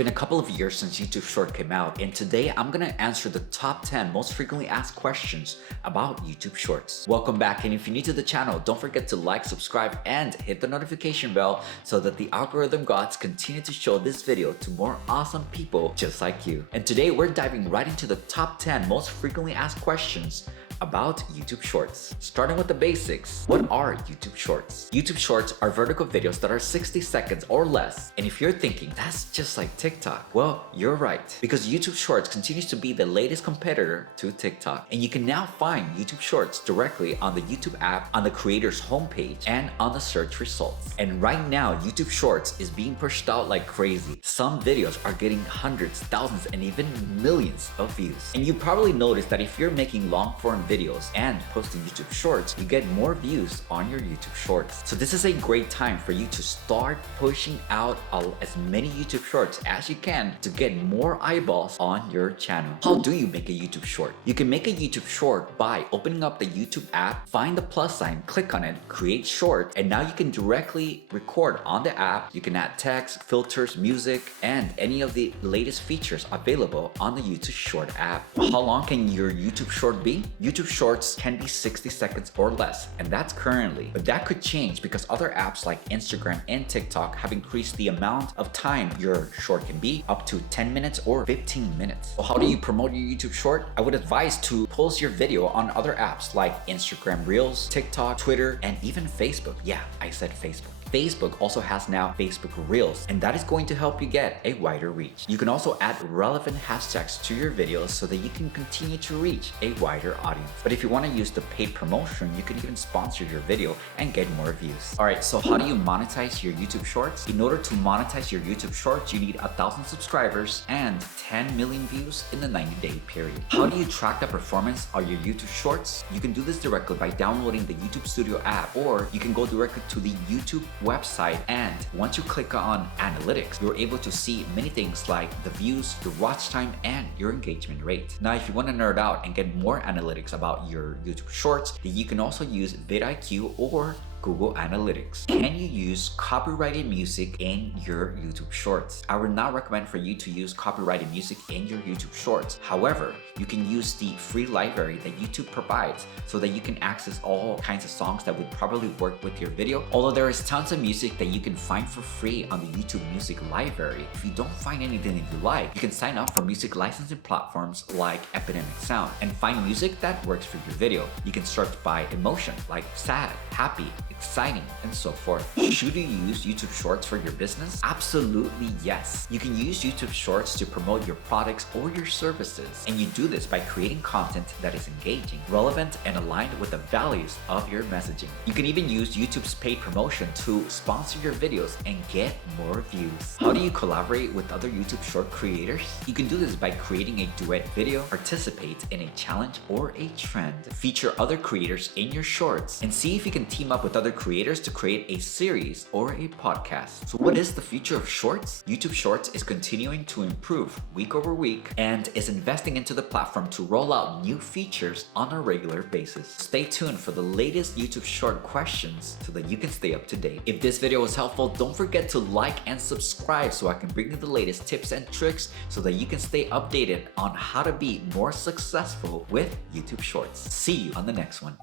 been a couple of years since YouTube Short came out, and today I'm gonna answer the top 10 most frequently asked questions about YouTube Shorts. Welcome back, and if you're new to the channel, don't forget to like, subscribe, and hit the notification bell so that the algorithm gods continue to show this video to more awesome people just like you. And today we're diving right into the top 10 most frequently asked questions about YouTube Shorts. Starting with the basics, what are YouTube Shorts? YouTube Shorts are vertical videos that are 60 seconds or less. And if you're thinking, that's just like TikTok, well, you're right. Because YouTube Shorts continues to be the latest competitor to TikTok. And you can now find YouTube Shorts directly on the YouTube app, on the creator's homepage, and on the search results. And right now, YouTube Shorts is being pushed out like crazy. Some videos are getting hundreds, thousands, and even millions of views. And you probably noticed that if you're making long-form videos and posting YouTube Shorts, you get more views on your YouTube Shorts. So this is a great time for you to start pushing out as many YouTube Shorts as you can to get more eyeballs on your channel. How do you make a YouTube Short? You can make a YouTube Short by opening up the YouTube app, find the plus sign, click on it, create short, and now you can directly record on the app. You can add text, filters, music, and any of the latest features available on the YouTube Short app. How long can your YouTube Short be? YouTube Shorts can be 60 seconds or less, and that's currently. But that could change because other apps like Instagram and TikTok have increased the amount of time your short can be up to 10 minutes or 15 minutes. So how do you promote your YouTube Short? I would advise to post your video on other apps like Instagram Reels, TikTok, Twitter, and even Facebook. Yeah, I said Facebook. Facebook also has now Facebook Reels, and that is going to help you get a wider reach. You can also add relevant hashtags to your videos so that you can continue to reach a wider audience. But if you want to use the paid promotion, you can even sponsor your video and get more views. Alright, so how do you monetize your YouTube Shorts? In order to monetize your YouTube Shorts, you need 1,000 subscribers and 10 million views in the 90-day period. How do you track the performance of your YouTube Shorts? You can do this directly by downloading the YouTube Studio app, or you can go directly to the YouTube website, and once you click on analytics, you're able to see many things like the views, your watch time, and your engagement rate. Now, if you want to nerd out and get more analytics about your YouTube Shorts, then you can also use vidIQ or Google Analytics. Can you use copyrighted music in your YouTube Shorts? I would not recommend for you to use copyrighted music in your YouTube Shorts. However, you can use the free library that YouTube provides so that you can access all kinds of songs that would probably work with your video. Although there is tons of music that you can find for free on the YouTube Music Library, if you don't find anything that you like, you can sign up for music licensing platforms like Epidemic Sound and find music that works for your video. You can search by emotion like sad, happy, exciting, and so forth. Should you use YouTube Shorts for your business? Absolutely yes. You can use YouTube Shorts to promote your products or your services, and you do this by creating content that is engaging, relevant, and aligned with the values of your messaging. You can even use YouTube's paid promotion to sponsor your videos and get more views. How do you collaborate with other YouTube Short creators? You can do this by creating a duet video, participate in a challenge or a trend, feature other creators in your shorts, and see if you can team up with other creators to create a series or a podcast. So what is the future of Shorts? YouTube Shorts is continuing to improve week over week and is investing into the platform to roll out new features on a regular basis. Stay tuned for the latest YouTube Short questions so that you can stay up to date. If this video was helpful, don't forget to like and subscribe so I can bring you the latest tips and tricks so that you can stay updated on how to be more successful with YouTube Shorts. See you on the next one.